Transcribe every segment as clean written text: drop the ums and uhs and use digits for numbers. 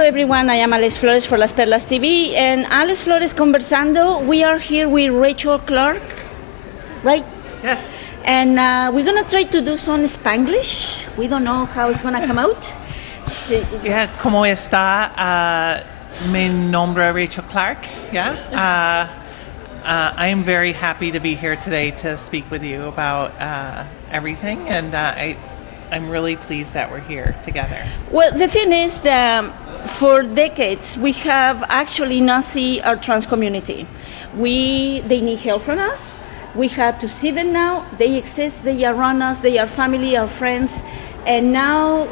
Hello everyone, I am Alex Flores for Las Perlas TV and Alex Flores Conversando. We are here with Rachel Clark, right? Yes. And we're gonna try to do some Spanglish. We don't know how it's gonna come out. Yeah, ¿cómo está? Mi nombre es Rachel Clark. Yeah. I am very happy to be here today to speak with you about everything, and I'm really pleased that we're here together. Well, the thing is that for decades we have actually not seen our trans community. They need help from us. We had to see them now. They exist. They are around us. They are family, our friends. And now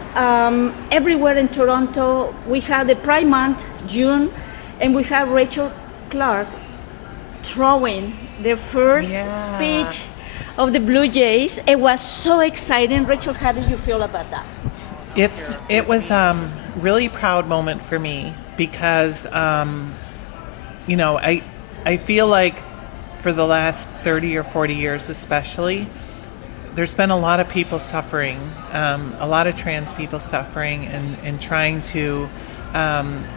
everywhere in Toronto, we have the Pride Month, June, and we have Rachel Clark throwing the first pitch of the Blue Jays. It was so exciting. Rachel, how did you feel about that? It was really proud moment for me because I feel like for the last 30 or 40 years especially, there's been a lot of people suffering, a lot of trans people suffering and trying to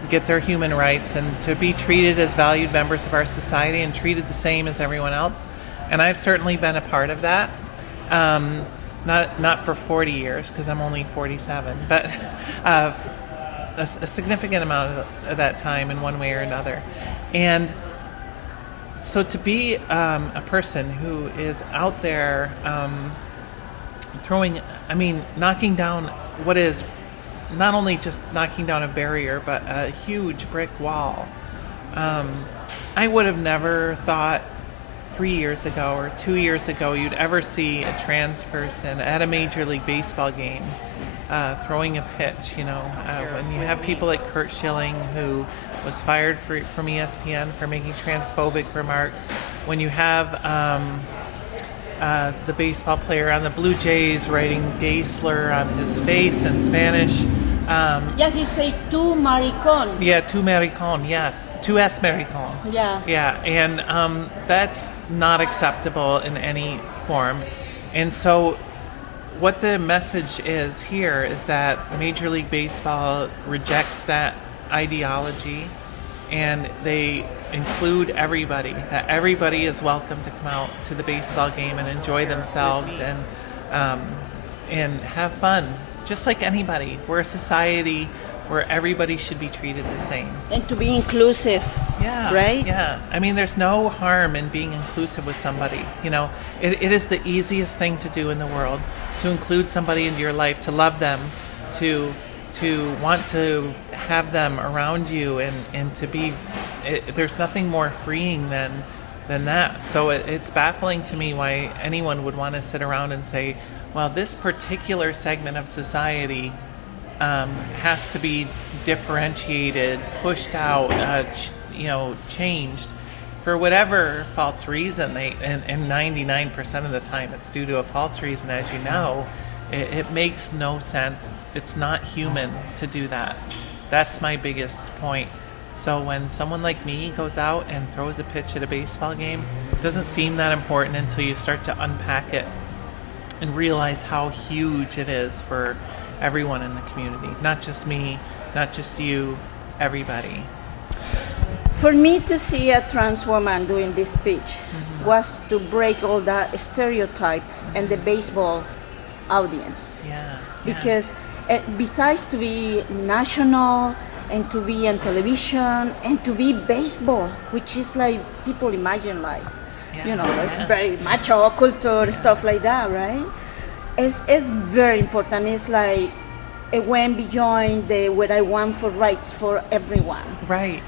get their human rights and to be treated as valued members of our society and treated the same as everyone else. And I've certainly been a part of that. Not for 40 years because I'm only 47, but a significant amount of that time in one way or another. And so to be a person who is out there knocking down what is not only just knocking down a barrier, but a huge brick wall. I would have never thought 3 years ago or 2 years ago you'd ever see a trans person at a Major League Baseball game throwing a pitch. When you have people like Curt Schilling, who was fired from ESPN for making transphobic remarks, when you have the baseball player on the Blue Jays writing gay slur on his face in Spanish. He said tu maricon. Yeah, tu maricon, yes. Tu es maricon. Yeah. Yeah, and that's not acceptable in any form. And so what the message is here is that Major League Baseball rejects that ideology and they include everybody, that everybody is welcome to come out to the baseball game and enjoy themselves and have fun, just like anybody. We're a society where everybody should be treated the same. And to be inclusive, right? Yeah. I mean, there's no harm in being inclusive with somebody. It is the easiest thing to do in the world, to include somebody into your life, to love them, to want to have them around you and to be, there's nothing more freeing than that. So it's baffling to me why anyone would want to sit around and say, well, this particular segment of society has to be differentiated, pushed out, changed for whatever false reason. And 99% of the time it's due to a false reason, as you know. It makes no sense. It's not human to do that. That's my biggest point. So when someone like me goes out and throws a pitch at a baseball game, it doesn't seem that important until you start to unpack it and realize how huge it is for everyone in the community. Not just me, not just you, everybody. For me to see a trans woman doing this speech was to break all that stereotype and the baseball audience. Because besides to be national and to be on television and to be baseball, which is like people imagine like, it's very macho culture, stuff like that, right? It's very important. It's like it went beyond what I want for rights for everyone. Right.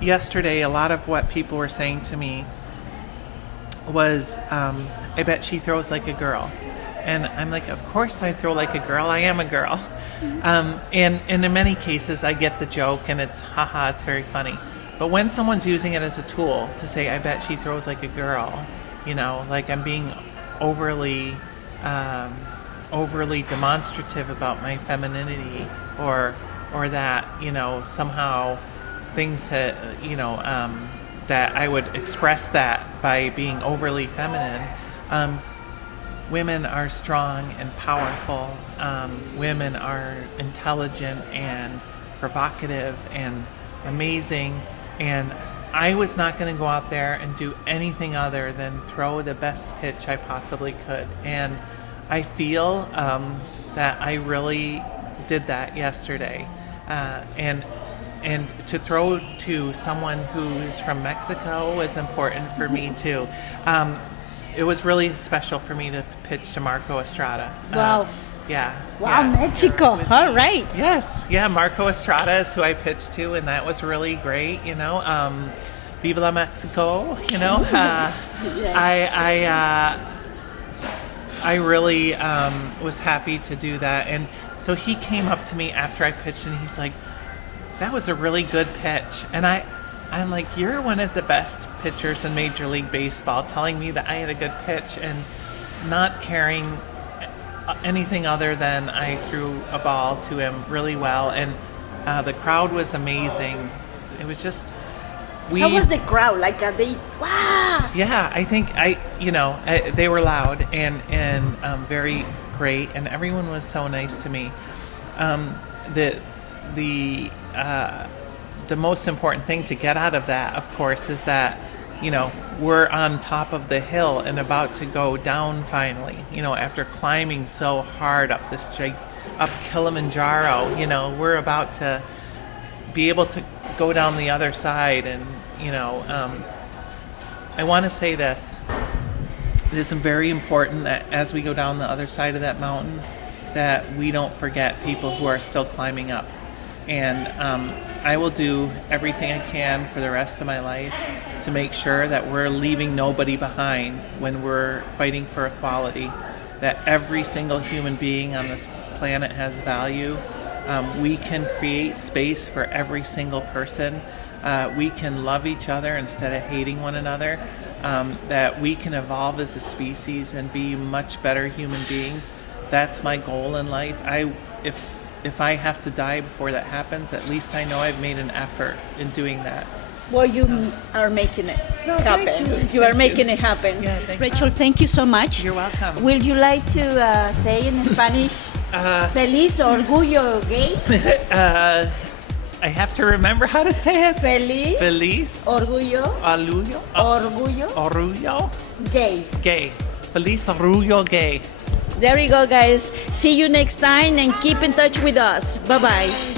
Yesterday, a lot of what people were saying to me was, I bet she throws like a girl. And I'm like, of course I throw like a girl. I am a girl. And in many cases, I get the joke and it's, it's very funny. But when someone's using it as a tool to say, I bet she throws like a girl, like I'm being overly demonstrative about my femininity or that, somehow things that, that I would express that by being overly feminine. women are strong and powerful. Women are intelligent and provocative and amazing. And I was not going to go out there and do anything other than throw the best pitch I possibly could. And I feel that I really did that yesterday. And to throw to someone who's from Mexico was important for me too. It was really special for me to pitch to Marco Estrada. Wow. Yeah. Wow, yeah. Mexico. All right. Yes. Yeah, Marco Estrada is who I pitched to, and that was really great, you know. Viva la Mexico, you know. I really was happy to do that. And so he came up to me after I pitched, and he's like, that was a really good pitch. And I'm like, you're one of the best pitchers in Major League Baseball, telling me that I had a good pitch and not caring anything other than I threw a ball to him really well. And the crowd was amazing. It was just... How was the crowd? Like, they... Wow! Yeah, I think they were loud and very great, and everyone was so nice to me. The most important thing to get out of that, of course, is that, you know, we're on top of the hill and about to go down finally, you know, after climbing so hard up up Kilimanjaro, you know, we're about to be able to go down the other side. And, you know, I want to say this. It is very important that as we go down the other side of that mountain, that we don't forget people who are still climbing up. And I will do everything I can for the rest of my life to make sure that we're leaving nobody behind when we're fighting for equality, that every single human being on this planet has value. We can create space for every single person. We can love each other instead of hating one another. That we can evolve as a species and be much better human beings. That's my goal in life. If I have to die before that happens, at least I know I've made an effort in doing that. Well, you are making it happen. You are making it happen. Yeah, Rachel, thank you so much. You're welcome. Will you like to say in Spanish, Feliz Orgullo Gay? I have to remember how to say it. Feliz Orgullo Gay. Gay. Feliz Orgullo Gay. There you go, guys. See you next time and keep in touch with us. Bye-bye.